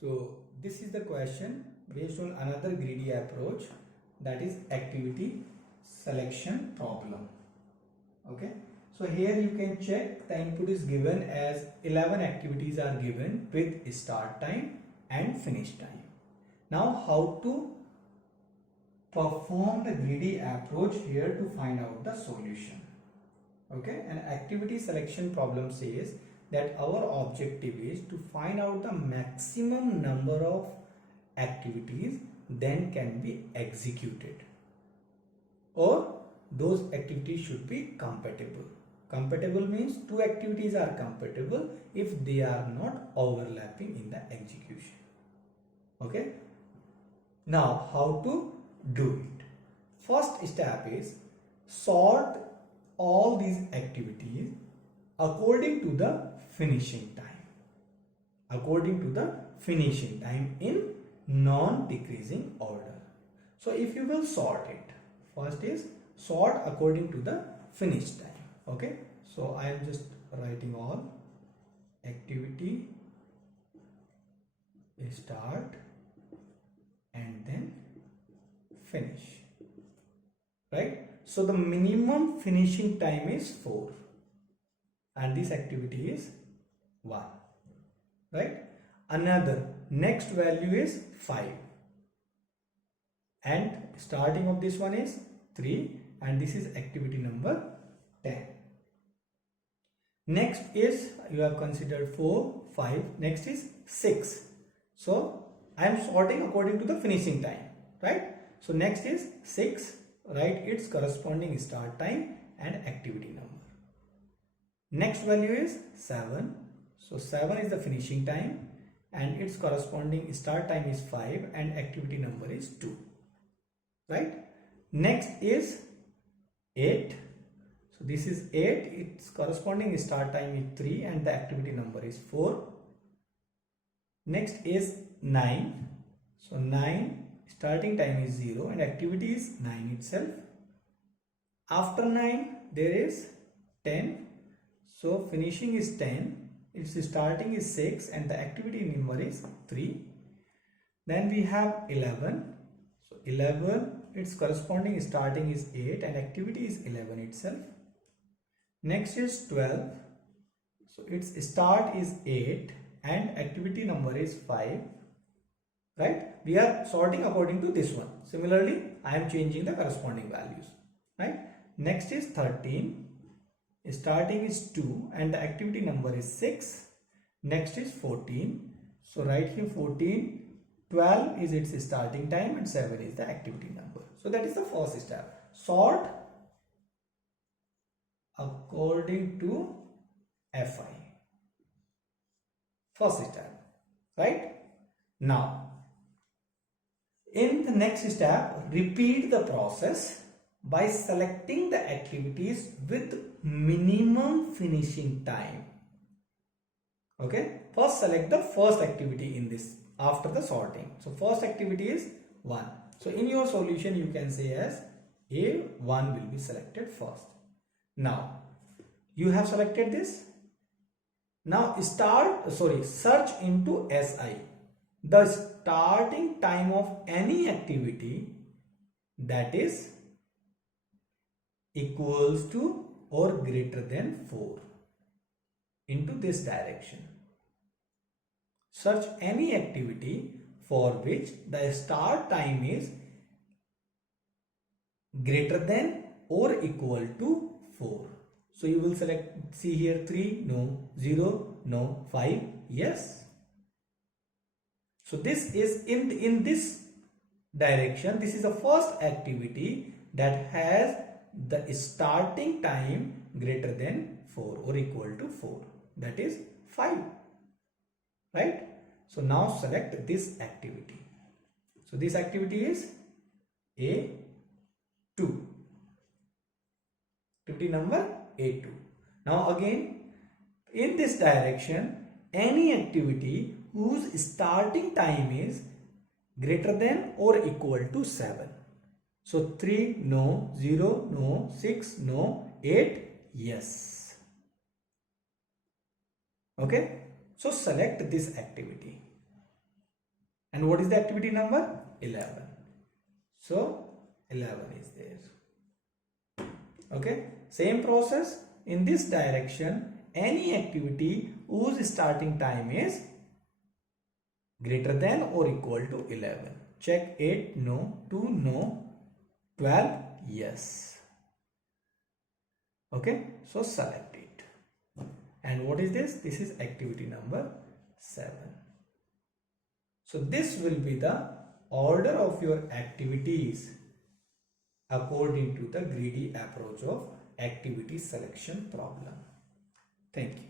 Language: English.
So this is the question based on another greedy approach, that is activity selection problem. Okay. So here you can check the input is given as 11 activities are given with start time and finish time. Now how to perform the greedy approach here to find out the solution. Okay, an activity selection problem says that our objective is to find out the maximum number of activities then can be executed, or those activities should be compatible. Compatible means two activities are compatible if they are not overlapping in the execution. Okay, now how to do it? First step is sort all these activities according to the finishing time. According to the finishing time in non-decreasing order. So if you will sort it, first is sort according to the finish time. Okay, so I am just writing all activity start and then finish, right? So the minimum finishing time is 4 and this activity is 1, right? Another next value is 5 and starting of this one is 3 and this is activity number 10. Next is you have considered 4, 5, next is 6. So I am sorting according to the finishing time, right? So next is 6, write its corresponding start time and activity number. Next value is 7. So 7 is the finishing time and its corresponding start time is 5 and activity number is 2. Right? Next is 8. So this is 8. Its corresponding start time is 3 and the activity number is 4. Next is 9. So 9 starting time is 0 and activity is 9 itself. After 9 there is 10. So finishing is 10. Its starting is 6 and the activity number is 3. Then we have 11. So 11, its corresponding starting is 8 and activity is 11 itself. Next is 12. So its start is 8 and activity number is 5. Right? We are sorting according to this one. Similarly, I am changing the corresponding values. Right? Next is 13. Starting is 2 and the activity number is 6. Next is 14. So write here 14. 12 is its starting time and 7 is the activity number. So that is the first step. Sort according to FI. First step. Right? Now, in the next step, repeat the process by selecting the activities with minimum finishing time. Okay, first select the first activity in this after the sorting. So first activity is 1. So in your solution you can say as A1 will be selected first. Now you have selected this. Now search into SI. The starting time of any activity that is equals to or greater than 4 into this direction. Search any activity for which the start time is greater than or equal to 4. So you will select, see here 3, no, 0, no, 5, yes. So this is in this direction, this is the first activity that has the starting time greater than 4 or equal to 4, that is 5, right? So now select this activity. So this activity is A2, activity number A2. Now again in this direction, any activity whose starting time is greater than or equal to 7. So 3, no, 0, no, 6, no, 8, yes. Okay. So select this activity. And what is the activity number? 11. So 11 is there. Okay, same process in this direction. Any activity whose starting time is greater than or equal to 11. Check 8, no. 2, no. 12, yes. Okay, so select it. And what is this? This is activity number 7. So this will be the order of your activities according to the greedy approach of activity selection problem. Thank you.